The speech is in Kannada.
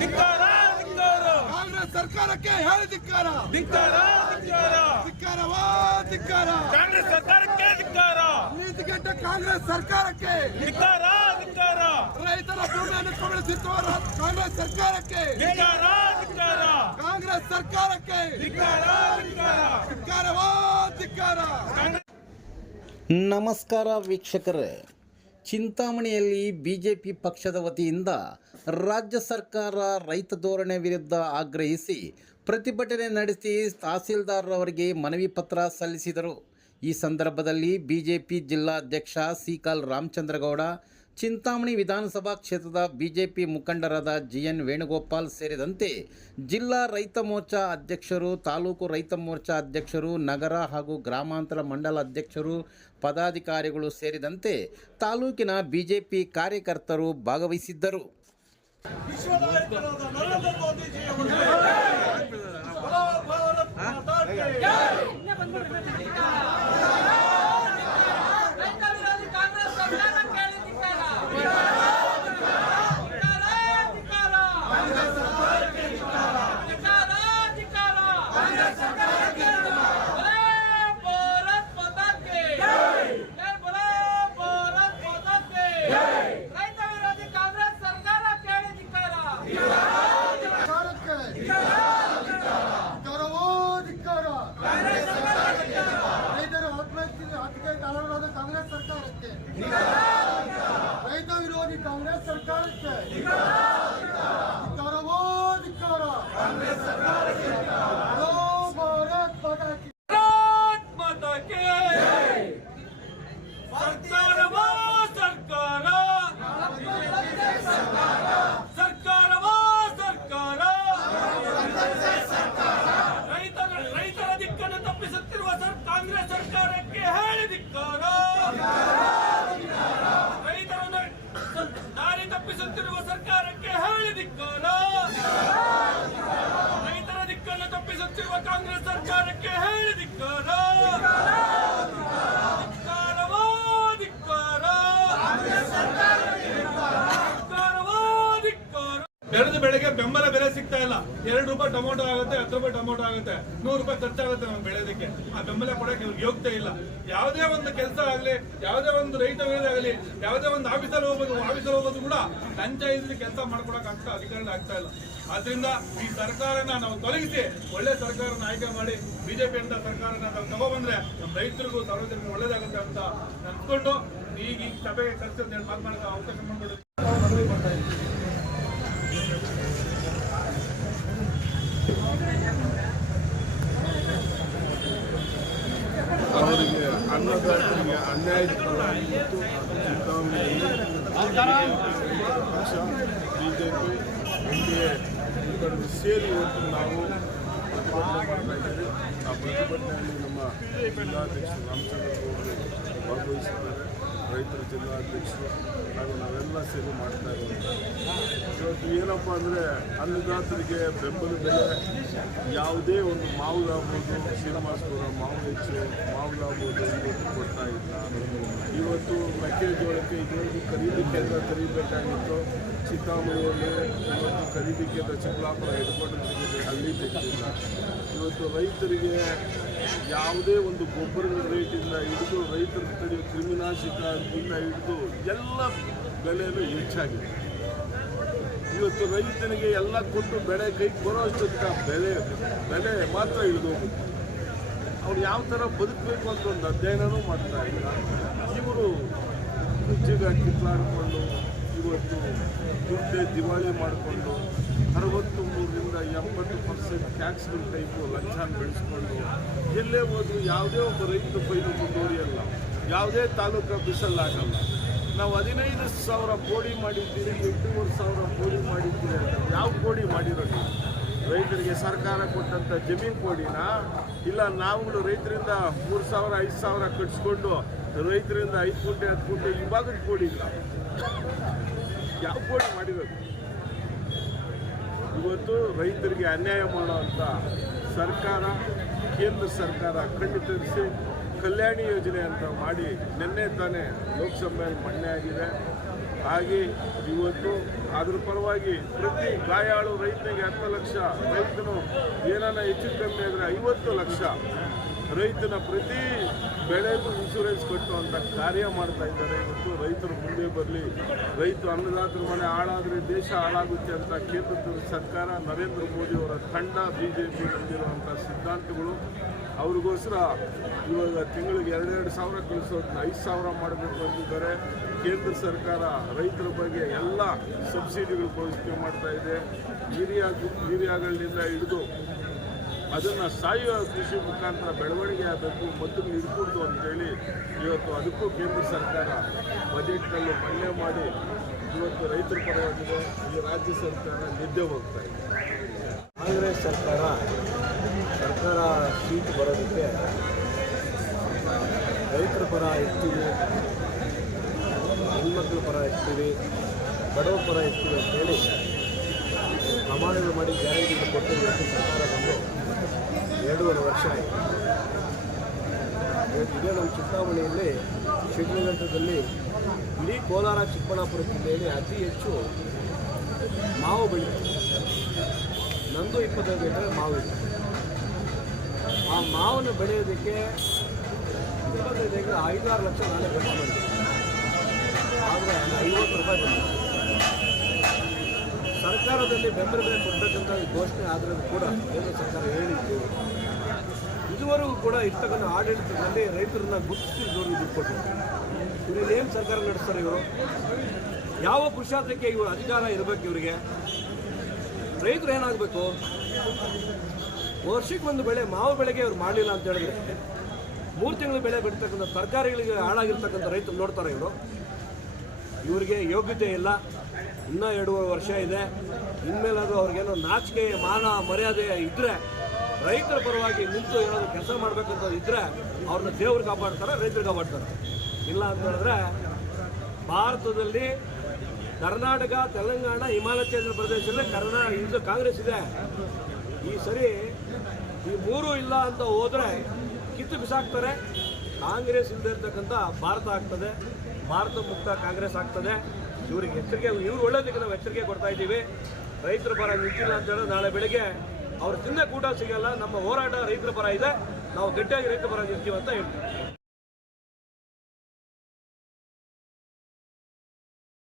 ಧಿಕ್ಕಾರ ಕಾಂಗ್ರೆಸ್ ಸರ್ಕಾರಕ್ಕೆ ಹೇಳಿ ಧಿಕ್ಕಾರ ಧಿಕ್ಕಾರವಾ ಧಿಕ್ಕಾರ ಕಾಂಗ್ರೆಸ್ ಸರ್ಕಾರಕ್ಕೆ ಧಿಕ್ಕಾರ ನೀತಿಗೆಟ್ಟ ಕಾಂಗ್ರೆಸ್ ಸರ್ಕಾರಕ್ಕೆ ರೈತರ ಭೂಮಿಯನ್ನು ಕಬಳಿಸಿರುವ ಕಾಂಗ್ರೆಸ್ ಸರ್ಕಾರಕ್ಕೆ ಕಾಂಗ್ರೆಸ್ ಸರ್ಕಾರಕ್ಕೆ ಧಿಕ್ಕಾರವಾ ಧಿಕ್ಕಾರ. ನಮಸ್ಕಾರ ವೀಕ್ಷಕರೇ, ಚಿಂತಾಮಣಿಯಲ್ಲಿ ಬಿಜೆಪಿ ಪಕ್ಷದ ವತಿಯಿಂದ ರಾಜ್ಯ ಸರ್ಕಾರ ರೈತ ಧೋರಣೆ ವಿರುದ್ಧ ಆಗ್ರಹಿಸಿ ಪ್ರತಿಭಟನೆ ನಡೆಸಿ ತಹಸೀಲ್ದಾರ್ ಅವರಿಗೆ ಮನವಿ ಪತ್ರ ಸಲ್ಲಿಸಿದರು. ಈ ಸಂದರ್ಭದಲ್ಲಿ ಬಿಜೆಪಿ ಜಿಲ್ಲಾಧ್ಯಕ್ಷ ಸಿಕಾಲ್ ರಾಮಚಂದ್ರಗೌಡ, ಚಿಂತಾಮಣಿ ವಿಧಾನಸಭಾ ಕ್ಷೇತ್ರದ ಬಿಜೆಪಿ ಮುಖಂಡರಾದ ಜಿಎನ್ ವೇಣುಗೋಪಾಲ್ ಸೇರಿದಂತೆ ಜಿಲ್ಲಾ ರೈತ ಮೋರ್ಚಾ ಅಧ್ಯಕ್ಷರು, ತಾಲೂಕು ರೈತ ಮೋರ್ಚಾ ಅಧ್ಯಕ್ಷರು, ನಗರ ಹಾಗೂ ಗ್ರಾಮಾಂತರ ಮಂಡಲ ಅಧ್ಯಕ್ಷರು, ಪದಾಧಿಕಾರಿಗಳು ಸೇರಿದಂತೆ ತಾಲೂಕಿನ ಬಿಜೆಪಿ ಕಾರ್ಯಕರ್ತರು ಭಾಗವಹಿಸಿದ್ದರು. ಕಾಂಗ್ರೆಸ್ ಸರ್ಕಾರಕ್ಕೆ, ರೈತ ವಿರೋಧಿ ಕಾಂಗ್ರೆಸ್ ಸರ್ಕಾರಕ್ಕೆ ಧಿಕ್ಕಾರವೋ ಧಿಕ್ಕಾರ. ಭಾರತ್ ಮಾತಾ ಕಿ ಸರ್ಕಾರವೋ ಸರ್ಕಾರ ರೈತರ ದಿಕ್ಕನ್ನು ತಪ್ಪಿಸುತ್ತಿರುವ ಕಾಂಗ್ರೆಸ್ ಸರ್ಕಾರಕ್ಕೆ ಹೇಳಿ ಧಿಕ್ಕಾರ. ರೈತರನ್ನು ದಾರಿ ತಪ್ಪಿಸುತ್ತಿರುವ ಸರ್ಕಾರಕ್ಕೆ ಹೇಳಿ ಧಿಕ್ಕಾರ. ರೈತರ ದಿಕ್ಕನ್ನು ತಪ್ಪಿಸುತ್ತಿರುವ ಕಾಂಗ್ರೆಸ್ ಸರ್ಕಾರಕ್ಕೆ ಹೇಳಿ ಧಿಕ್ಕಾರ. ಬೆಳೆದ ಬೆಳೆಗೆ ಬೆಂಬಲ ಬೆಲೆ ಸಿಗ್ತಾ ಇಲ್ಲ. 2 ರೂಪಾಯಿ ಟೊಮೊಟೊ ಆಗುತ್ತೆ, 10 ರೂಪಾಯಿ ಟೊಮೊಟೊ ಆಗುತ್ತೆ, 100 ರೂಪಾಯಿ ಖರ್ಚಾಗುತ್ತೆ ನಮ್ಗೆ ಬೆಳೆಯೋದಕ್ಕೆ. ಆ ಬೆಂಬಲ ಕೊಡಕ್ಕೆ ಯೋಗ್ಯತೆ ಇಲ್ಲ. ಯಾವುದೇ ಒಂದು ಕೆಲಸ ಆಗಲಿ, ಯಾವುದೇ ಒಂದು ರೈತ ವಿರೋಧ ಆಗಲಿ, ಯಾವುದೇ ಒಂದು ಆಫೀಸಲ್ಲಿ ಹೋಗೋದು ಕೂಡ ಲಂಚ ಇದ್ರೆ ಕೆಲಸ ಮಾಡ್ಕೊಡಕ್ ಅಧಿಕಾರಿ ಆಗ್ತಾ ಇಲ್ಲ. ಆದ್ರಿಂದ ಈ ಸರ್ಕಾರನ ನಾವು ತೊಲಗಿಸಿ ಒಳ್ಳೆ ಸರ್ಕಾರನ ಆಯ್ಕೆ ಮಾಡಿ ಬಿಜೆಪಿ ಅಂತ ಸರ್ಕಾರನ ನಾವು ತಗೊಬಂದ್ರೆ ನಮ್ಮ ರೈತರಿಗೂ ಸಾರ್ವಜನಿಕರಿಗೂ ಒಳ್ಳೇದಾಗುತ್ತೆ ಅಂತ ಅನ್ಕೊಂಡು ಈಗ ಈ ಸಭೆಗೆ ಕರೆಸಿ ಮಾತನಾಡಕ್ಕೆ ಅವಕಾಶ ಮಾಡ್ಕೊಡಿ. ಅವರಿಗೆ ಅನ್ನದಾತರಿಗೆ ಅನ್ಯಾಯ ಪಕ್ಷ ಬಿಜೆಪಿ NDA ಮುಖಂಡರು ಸೇರಿ ಇವತ್ತು ನಾವು ಪ್ರತಿಭಟನೆ ಮಾಡ್ತಾ ಇದ್ದೀವಿ. ಆ ಪ್ರತಿಭಟನೆಯಲ್ಲಿ ನಮ್ಮ ಜಿಲ್ಲಾಧ್ಯಕ್ಷರು ರಾಮಚಂದ್ರಗೌಡರು ಭಾಗವಹಿಸಿದ್ದಾರೆ, ರೈತರ ಜಿಲ್ಲಾಧ್ಯಕ್ಷರು ಹಾಗೂ ನಾವೆಲ್ಲ ಸೇರಿ ಮಾಡ್ತಾ ಇದ್ದೀವಿ. ಇವತ್ತು ಏನಪ್ಪ ಅಂದರೆ ಅನ್ನದಾತರಿಗೆ ಬೆಂಬಲ ಬೆಲೆ ಯಾವುದೇ ಒಂದು ಮಾವುಲಾಗ್ಬೋದು, ಶ್ರೀನಿವಾಸಪುರ ಮಾವು ಹೆಚ್ಚು ಮಾವುಲಾಗ್ಬೋದು ಇವತ್ತು ಕೊಡ್ತಾ ಇಲ್ಲ. ಇವತ್ತು ಮೆಕ್ಕೆಜೋಳಕ್ಕೆ ಇದುವರೆಗೂ ಖರೀದಿ ಕೇಂದ್ರ ತೆರೀಬೇಕಾಗಿತ್ತು. ಚಿಂತಾಮಣಿಯಲ್ಲಿ ಇವತ್ತು ಖರೀದಿ ಕೇಂದ್ರ ಚಿಕ್ಕಬಳ್ಳಾಪುರ ಹೆಡ್ಕ್ವಾರ್ಟರ್ಸ್ ಅಲ್ಲಿ ತೆಗೆದಿಲ್ಲ. ಇವತ್ತು ರೈತರಿಗೆ ಯಾವುದೇ ಒಂದು ಗೊಬ್ಬರದ ರೇಟಿಂದ ಹಿಡಿದು ರೈತರ ತಡೆಯೋ ಕ್ರಿಮಿನಾಶಕದಿಂದ ಹಿಡಿದು ಎಲ್ಲ ಬೆಲೆಯೂ ಹೆಚ್ಚಾಗಿದೆ. ಇವತ್ತು ರೈತನಿಗೆ ಎಲ್ಲ ಕೊಟ್ಟು ಬೆಳೆ ಕೈಗೆ ಬರೋ ಅಷ್ಟೊತ್ತಿಗೆ ಬೆಲೆ ಮಾತ್ರ ಇಳಿದೋಗುತ್ತೆ. ಅವ್ರು ಯಾವ ಥರ ಬದುಕಬೇಕು ಅಂತ ಒಂದು ಅಧ್ಯಯನವೂ ಮಾಡ್ತಾ ಇಲ್ಲ. ಇವರು ಉದ್ಯೋಗ ಕಿತ್ತಾಡಿಕೊಂಡು ಇವತ್ತು ದುಡ್ಡೇ ದಿವಾಳಿ ಮಾಡಿಕೊಂಡು 63ರಿಂದ 80% ಟ್ಯಾಕ್ಸ್ಗಳ ಟೈಪು ಲಂಚಾನ ಬೆಳೆಸ್ಕೊಂಡು ಎಲ್ಲೇ ಹೋದ್ರು ಯಾವುದೇ ಒಬ್ಬ ರೈತ ಫೈಲು ಮುಂದುವರಿಯಲ್ಲ, ಯಾವುದೇ ತಾಲೂಕು ಆಫೀಸಲ್ಲಾಗಲ್ಲ. ನಾವು 15,000 ಕೋಡಿ ಮಾಡಿದ್ದೀರಿ, 8,500 ಕೋಡಿ ಮಾಡಿದ್ದೀರಿ ಅಂತ ಯಾವ ಕೋಡಿ ಮಾಡಿರೋದು? ರೈತರಿಗೆ ಸರ್ಕಾರ ಕೊಟ್ಟಂಥ ಜಮೀನು ಕೋಡಿನ ಇಲ್ಲ ನಾವುಗಳು ರೈತರಿಂದ 3,000 5,000 ಕಟ್ಸ್ಕೊಂಡು ರೈತರಿಂದ 5 ಗುಂಟೆ 10 ಗುಂಟೆ ಇವಾಗ ಕೋಡಿ ಇಲ್ಲ. ಯಾವ ಕೋಡಿ ಮಾಡಿರೋದು? ಇವತ್ತು ರೈತರಿಗೆ ಅನ್ಯಾಯ ಮಾಡುವಂಥ ಸರ್ಕಾರ, ಕೇಂದ್ರ ಸರ್ಕಾರ ಕಣ್ಣು ತೆರೆಸಿ ಕಲ್ಯಾಣಿ ಯೋಜನೆ ಅಂತ ಮಾಡಿ ನಿನ್ನೆ ತಾನೇ ಲೋಕಸಭೆಯಲ್ಲಿ ಮಣ್ಣೆ ಆಗಿದೆ. ಹಾಗೆ ಇವತ್ತು ಅದ್ರ ಪರವಾಗಿ ಪ್ರತಿ ಗಾಯಾಳು ರೈತನಿಗೆ 10 ಲಕ್ಷ, ರೈತನು ಏನಾನ ಹೆಚ್ಚು ಕಮ್ಮಿ ಆದರೆ 50 ಲಕ್ಷ, ರೈತನ ಪ್ರತಿ ಬೆಳೆಗೂ ಇನ್ಶೂರೆನ್ಸ್ ಕಟ್ಟುವಂಥ ಕಾರ್ಯ ಮಾಡ್ತಾ ಇದ್ದಾರೆ. ಇವತ್ತು ರೈತರು ಮುಂದೆ ಬರಲಿ, ರೈತ ಅನ್ನದಾತರ ಮನೆ ಹಾಳಾದರೆ ದೇಶ ಹಾಳಾಗುತ್ತೆ ಅಂತ ಕೇಂದ್ರದ ಸರ್ಕಾರ, ನರೇಂದ್ರ ಮೋದಿ ಅವರ ತಂಡ, BJP ಹೊಂದಿರುವಂಥ ಸಿದ್ಧಾಂತಗಳು, ಅವ್ರಿಗೋಸ್ಕರ ಇವಾಗ ತಿಂಗಳಿಗೆ 2,2 ಸಾವಿರ ಕಳಿಸೋದನ್ನ 5,000 ಮಾಡಬೇಕು ಅಂತಿದ್ದಾರೆ. ಕೇಂದ್ರ ಸರ್ಕಾರ ರೈತರ ಬಗ್ಗೆ ಎಲ್ಲ ಸಬ್ಸಿಡಿಗಳು ಘೋಷಣೆ ಮಾಡ್ತಾ ಇದೆ. ಯೂರಿಯಾಗಳಿಂದ ಹಿಡಿದು ಅದನ್ನು ಸಾಯುವ ಕೃಷಿ ಮುಖಾಂತರ ಬೆಳವಣಿಗೆ ಆಗಬೇಕು, ಮದ್ದು ಹಿಡ್ಕೊಡ್ದು ಅಂತೇಳಿ ಇವತ್ತು ಅದಕ್ಕೂ ಕೇಂದ್ರ ಸರ್ಕಾರ ಬಜೆಟ್ನಲ್ಲಿ ಮನ್ನಣೆ ಮಾಡಿ ಇವತ್ತು ರೈತರ ಪರವಾಗಿದೆ. ಈ ರಾಜ್ಯ ಸರ್ಕಾರ ನಿದ್ದೆ ಹೋಗ್ತಾ ಇದೆ. ಕಾಂಗ್ರೆಸ್ ಸರ್ಕಾರ ಸೀಟ್ ಬರೋದಕ್ಕೆ ರೈತರ ಪರ ಇರ್ತೀವಿ, ಹೆಣ್ಮಕ್ಳ ಪರ ಇರ್ತೀವಿ, ಬಡವರ ಪರ ಇರ್ತೀವಿ ಅಂತೇಳಿ ಪ್ರಮಾಣಗಳು ಮಾಡಿ ಗ್ಯಾರಂಟಿಗಳು ಕೊಟ್ಟು ಸರ್ಕಾರ ಬಂದು 2.5 ವರ್ಷ ಆಯಿತು. ಇದೇ ನಮ್ಮ ಚಿಂತಾಮಣಿಯಲ್ಲಿ ಶಿಡ್ಲಘಟ್ಟದಲ್ಲಿ ಇಡೀ ಕೋಲಾರ ಚಿಕ್ಕಬಳ್ಳಾಪುರ ಜಿಲ್ಲೆಯಲ್ಲಿ ಅತಿ ಹೆಚ್ಚು ಮಾವು ಬೆಳೀತೀವಿ. ನಂದು 25 ಎಕರೆ ಮಾವು ಇದೆ. ಆ ಮಾವನ್ನು ಬೆಳೆಯೋದಕ್ಕೆ 25 ಎಕರೆ 5-6 ಲಕ್ಷ ನಾನೇ ಖರ್ಚು ಮಾಡಿದ್ದೆ. ಆದರೆ 50 ರೂಪಾಯಿ ಬಂದಿದೆ. ಸರ್ಕಾರದಲ್ಲಿ ಬೆಂಬಲ ಬೆಲೆ ಕೊಡಬೇಕಂತ ಘೋಷಣೆ ಆದರೂ ಕೂಡ ಕೇಂದ್ರ ಸರ್ಕಾರ ಹೇಳಿದ್ದೇವೆ. ಇದುವರೆಗೂ ಕೂಡ ಇರ್ತಕ್ಕಂಥ ಆಡಳಿತದಲ್ಲಿ ರೈತರನ್ನ ಗುರುತಿಸಿ ದುಡ್ಡು ಕೊಟ್ಟಿದ್ದಾರೆ. ಇವರಲ್ಲಿ ಏನು ಸರ್ಕಾರ ನಡೆಸ್ತಾರೆ ಇವರು? ಯಾವ ಪುರುಷಾರ್ಥಕ್ಕೆ ಇವರು ಅಧಿಕಾರ ಇರಬೇಕು? ಇವರಿಗೆ ರೈತರು ಏನಾಗಬೇಕು? ವರ್ಷಕ್ಕೆ ಒಂದು ಬೆಳೆ, ಮಾವು ಬೆಳೆಗೆ ಇವ್ರು ಮಾಡಲಿಲ್ಲ ಅಂತ ಹೇಳಿದ್ರೆ 3 ತಿಂಗಳು ಬೆಳೆ ಬೆಳೀತಕ್ಕಂಥ ತರಕಾರಿಗಳಿಗೆ ಹಾಳಾಗಿರ್ತಕ್ಕಂಥ ರೈತರು ನೋಡ್ತಾರೆ ಇವರು. ಇವರಿಗೆ ಯೋಗ್ಯತೆ ಇಲ್ಲ. ಇನ್ನೂ 2.5 ವರ್ಷ ಇದೆ. ಇನ್ಮೇಲಾದರೂ ಅವ್ರಿಗೇನೋ ನಾಚಿಕೆ, ಮಾನ, ಮರ್ಯಾದೆ ಇದ್ದರೆ, ರೈತರ ಪರವಾಗಿ ನಿಂತು ಏನಾದರೂ ಕೆಲಸ ಮಾಡಬೇಕಂತ ಇದ್ದರೆ ಅವ್ರನ್ನ ದೇವ್ರು ಕಾಪಾಡ್ತಾರೆ, ರೈತರು ಕಾಪಾಡ್ತಾರೆ. ಇಲ್ಲ ಅಂತ ಹೇಳಿದ್ರೆ ಭಾರತದಲ್ಲಿ ಕರ್ನಾಟಕ, ತೆಲಂಗಾಣ, ಹಿಮಾಚಲ ಪ್ರದೇಶದಲ್ಲಿ ಇದು ಕಾಂಗ್ರೆಸ್ ಇದೆ. ಈ ಸರಿ ಈ 3 ಇಲ್ಲ ಅಂತ ಹೋದರೆ ಕಿತ್ತು ಬಿಸಾಕ್ತಾರೆ. ಕಾಂಗ್ರೆಸ್ ಇಲ್ಲದೆ ಇರ್ತಕ್ಕಂಥ ಭಾರತ ಆಗ್ತದೆ, ಭಾರತ ಮುಕ್ತ ಕಾಂಗ್ರೆಸ್ ಆಗ್ತದೆ. ಇವ್ರಿಗೆ ಎಚ್ಚರಿಕೆ, ಇವ್ರು ಒಳ್ಳೇದಕ್ಕೆ ನಾವು ಎಚ್ಚರಿಕೆ ಕೊಡ್ತಾ ಇದ್ದೀವಿ. ರೈತರ ಪರ ನಿಂತಿಲ್ಲ ಅಂತ ಹೇಳಿದ್ರೆ ನಾಳೆ ಬೆಳಗ್ಗೆ ಅವ್ರು ತಿನ್ನಕ್ಕೆ ಊಟ ಸಿಗಲ್ಲ. ನಮ್ಮ ಹೋರಾಟ ರೈತರ ಪರ ಇದೆ. ನಾವು ಗಟ್ಟಿಯಾಗಿ ರೈತರ ಪರ ನಿಲ್ತೀವಿ ಅಂತ ಹೇಳ್ತೀವಿ.